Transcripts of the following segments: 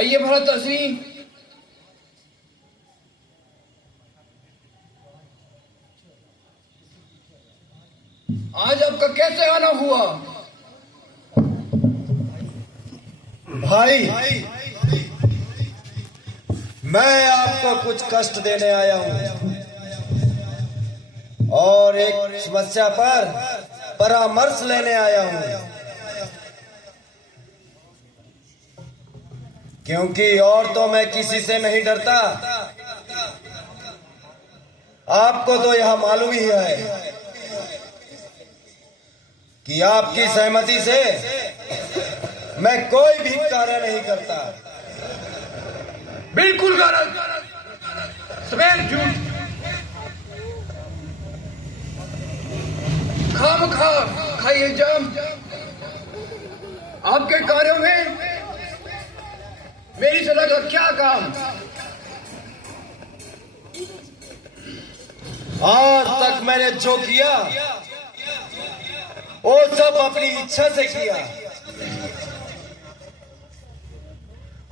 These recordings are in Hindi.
आइए भरत असीम। आज आपका कैसे आना हुआ? भाई, मैं आपको कुछ कष्ट देने आया हूं और एक समस्या पर परामर्श लेने आया हूं, क्योंकि और तो मैं किसी से नहीं डरता। आपको तो यह मालूम ही है कि आपकी सहमति से मैं कोई भी कार्य नहीं करता। बिल्कुल गलत, सफेद झूठ। खामखा खाई इल्जाम। आपके कार्यों में मेरी सलाह का क्या काम? आज तक मैंने जो किया वो सब अपनी इच्छा से किया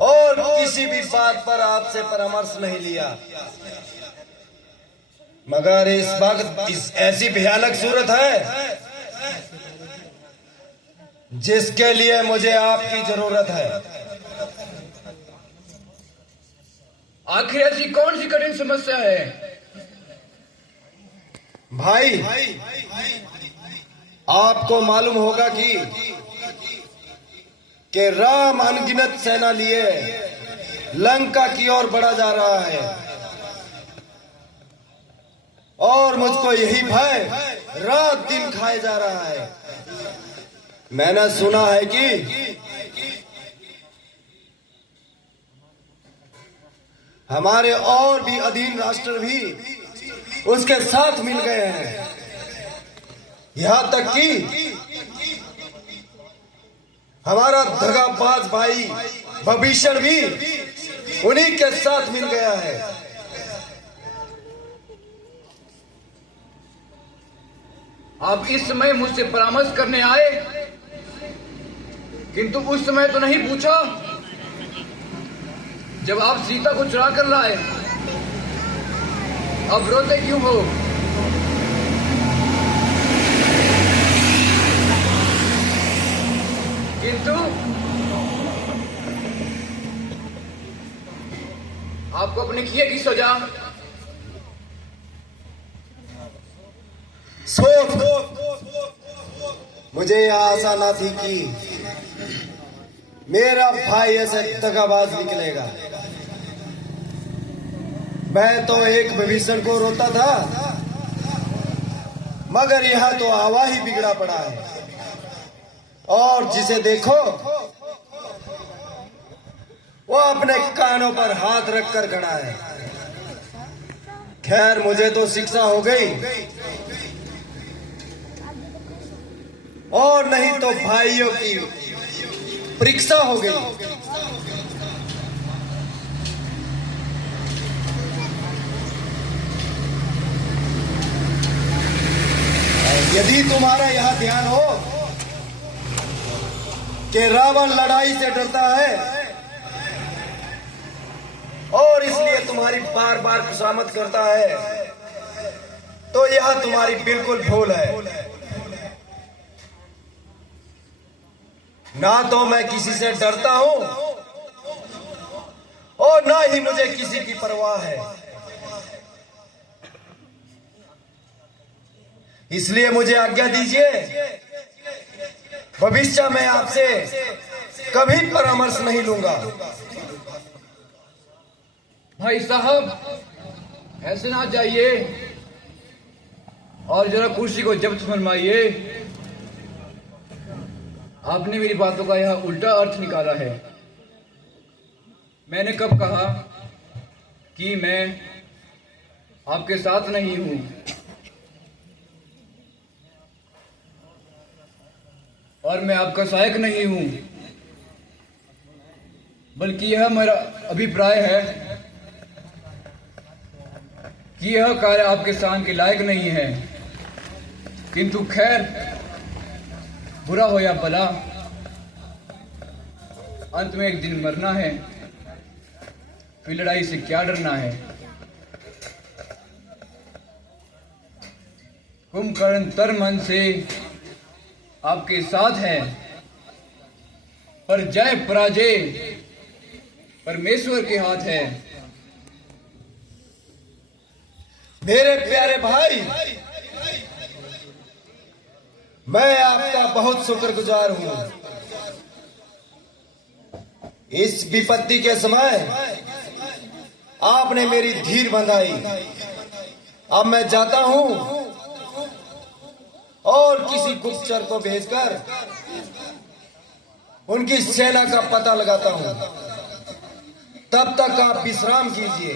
और किसी भी बात पर आपसे परामर्श नहीं लिया, मगर इस वक्त ऐसी भयानक सूरत है जिसके लिए मुझे आपकी जरूरत है। आखिर ऐसी कौन सी कठिन समस्या है? भाई, आपको मालूम होगा कि राम अनगिनत सेना लिए लंका की ओर बढ़ा जा रहा है और मुझको यही भय रात दिन खाए जा रहा है। मैंने सुना है कि हमारे और भी अधीन राष्ट्र भी उसके साथ मिल गए हैं, यहां तक कि हमारा दगाबाज भाई भीषण भी उन्हीं के साथ मिल गया है। आप इस समय मुझसे परामर्श करने आए, किंतु उस समय तो नहीं पूछा जब आप सीता को चुरा कर लाए। अब रोते क्यों हो? किंतु आपको अपने किए की सजा मुझे यह आशा ना थी कि मेरा भाई ऐसे दगाबाज निकलेगा। मैं तो एक विभीषण को रोता था, मगर यह तो आवा ही बिगड़ा पड़ा है और जिसे देखो वो अपने कानों पर हाथ रखकर खड़ा है। खैर, मुझे तो शिक्षा हो गई और नहीं तो भाइयों की परीक्षा हो गई। यदि तुम्हारा यह ध्यान हो कि रावण लड़ाई से डरता है और इसलिए तुम्हारी बार बार खुशामद करता है, तो यह तुम्हारी बिल्कुल भूल है। ना तो मैं किसी से डरता हूं और ना ही मुझे किसी की परवाह है। इसलिए मुझे आज्ञा दीजिए, भविष्य में आपसे कभी परामर्श नहीं लूंगा। भाई साहब, ऐसे ना जाइए और जरा कुर्सी को जब्त फरमाइए। आपने मेरी बातों का यह उल्टा अर्थ निकाला है। मैंने कब कहा कि मैं आपके साथ नहीं हूं? और मैं आपका सहायक नहीं हूं, बल्कि यह मेरा अभिप्राय है कि यह कार्य आपके स्थान के लायक नहीं है। किंतु खैर, बुरा हो या भला, अंत में एक दिन मरना है। फिर लड़ाई से क्या डरना है। कुंभकर्ण तर मन से आपके साथ है, पर जय पराजय परमेश्वर के हाथ है। मेरे प्यारे भाई, मैं आपका बहुत शुक्रगुजार हूं। इस विपत्ति के समय आपने मेरी धीर बंधाई। अब मैं जाता हूं और किसी गुप्तचर को भेजकर उनकी सेना का पता लगाता हूं। तब तक आप विश्राम कीजिए।